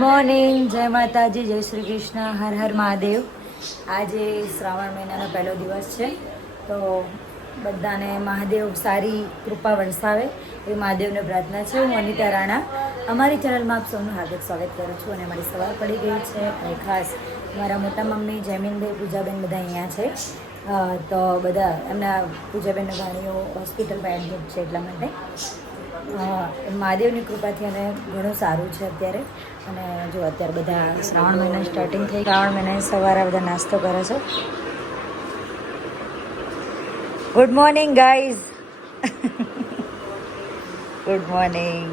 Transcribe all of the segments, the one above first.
Morning. જય માતાજી, જય શ્રી કૃષ્ણ. હર હર મહાદેવ. આજે શ્રાવણ મહિનાનો પહેલો દિવસ છે, તો બધાને મહાદેવ સારી કૃપા વરસાવે એ મહાદેવને પ્રાર્થના છે. હું અનિતા રાણા. અમારી ચેનલમાં આપ સૌનું હાર્દિક સ્વાગત કરું છું અને અમારી સવાર પડી ગઈ છે અને ખાસ મારા મોટા મમ્મી જયમીનભાઈ પૂજાબેન બધા અહીંયા છે. તો બધા એમના પૂજાબેનના ભાણીઓ હોસ્પિટલમાં એડમિટ છે એટલા માટે. મહાદેવની કૃપાથી અને ઘણું સારું છે અત્યારે. અને જો અત્યારે બધા શ્રાવણ મહિના સ્ટાર્ટિંગ થઈ, શ્રાવણ મહિનાની સવારે બધા નાસ્તો કરે છે. Good morning guys good morning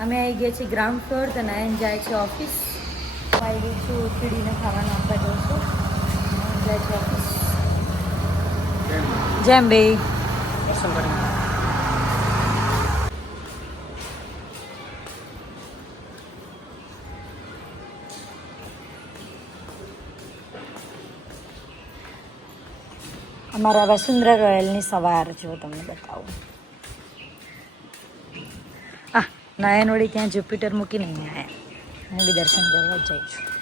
અમે આવી ગયા છીએ ગ્રાઉન્ડ ફ્લોર તો નયન જાય છે ઓફિસ આવી છું ખીડીને ખાવાનું આપવા જઉં છું. જાય છે ઓફિસ જેમ બે. અમારા વસુંધરા રોયલની સવાર જો તમને બતાવું. આ નયનોડી ત્યાં જુપિટર મૂકીને અહીંયા આવ્યા હું બી દર્શન કરવા જઈ છું.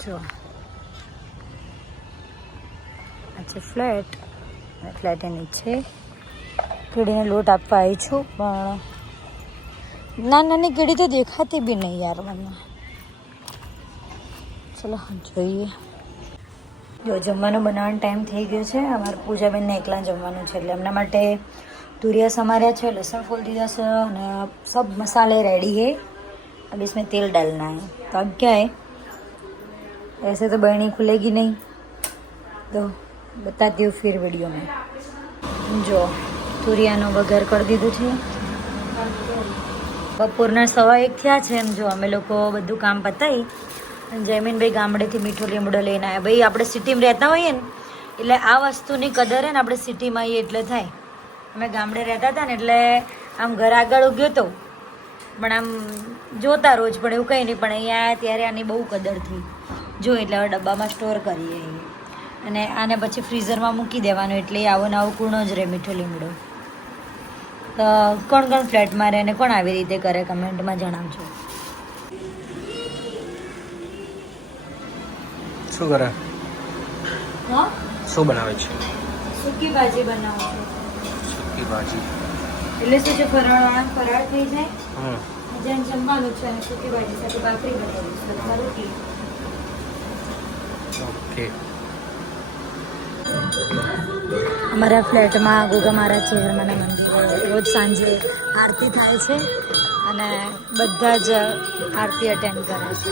જો આ છે ફ્લેટ અને ફ્લેટની નીચે કીડીને લોટ આપવા આવી છું પણ ના નાની કીડી તો દેખાતી બી નહીં યાર મને ચલો જોઈએ જો જમવાનું બનાવવાનો ટાઈમ થઈ ગયો છે અમારે પૂજાબેનને એકલા જમવાનું છે એટલે એમના માટે તુરિયા સમાર્યા છે લસણ ફોલ દીધા છે અને સબ મસાલે રેડી है अब इसमें तेल डालना है तो अब क्या है ऐसे तो बहनी खुलेगी नहीं तो बताती हूँ फिर वीडियो में જો તુરિયાનો વઘાર કરી દીધું છે બપોરના સવા એક થયા છે એમ જો અમે લોકો બધું કામ પતાવી અને જયમીનભાઈ ગામડેથી મીઠો લીમડો લઈને આવ્યા ભાઈ આપણે સિટીમાં રહેતા હોઈએ ને એટલે આ વસ્તુની કદર હે ને આપણે સિટીમાં આવીએ એટલે થાય અમે ગામડે રહેતા હતા ને એટલે આમ ઘર આગળ ઉગ્યો તો પણ આમ જોતા રોજ પણ એવું કંઈ નહીં પણ અહીંયા આયા ત્યારે આની બહુ કદર થઈ જો એટલે હવે ડબ્બામાં સ્ટોર કરીએ અને આને પછી ફ્રીઝરમાં મૂકી દેવાનું એટલે આવો ને આવો કૂણો જ રહે મીઠો લીમડો. તો કોણ કોણ ફ્લેટમાં રહે અને કોણ આવી રીતે કરે કમેન્ટમાં જણાવજો. શું કરે? શું બનાવે છે? સૂકી ભાજી બનાવું સૂકી ભાજી. એટલે શું છે ફરાળ ફરાળ થઈ જાય? જેમ જમવાનું છે અને સૂકી ભાજી સાથે ભાખરી અથવા રોટલી. ઓકે. અમારા ફ્લેટમાં ગોગા મહારાજ મને મંદિરે રોજ સાંજે આરતી થાય છે અને બધા જ આરતી અટેન્ડ કરે છે.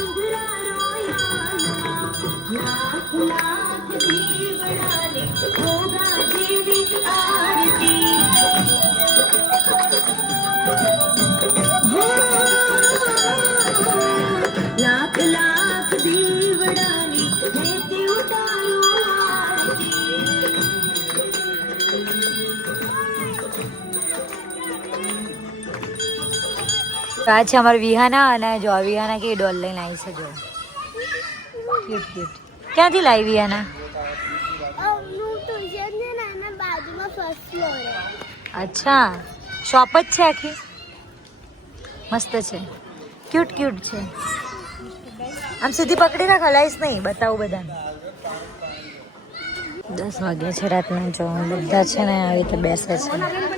લાખ લાખ તો આ છે અમારી વિહાના અને જો આ વિહાના કે ડોલ લઈને આવી છે જો. ક્યુટ ક્યુટ ક્યાંથી લાવી વિહાના? અચ્છા. શોપ જ છે આખી? મસ્ત છે. ક્યુટ ક્યુટ છે. આમ સીધી પકડી રાખ હલાઈશ નહીં બતાવું બધાને. દસ વાગ્યા છે રાતના જો બધા છે ને આવી રીતે બેસે છે.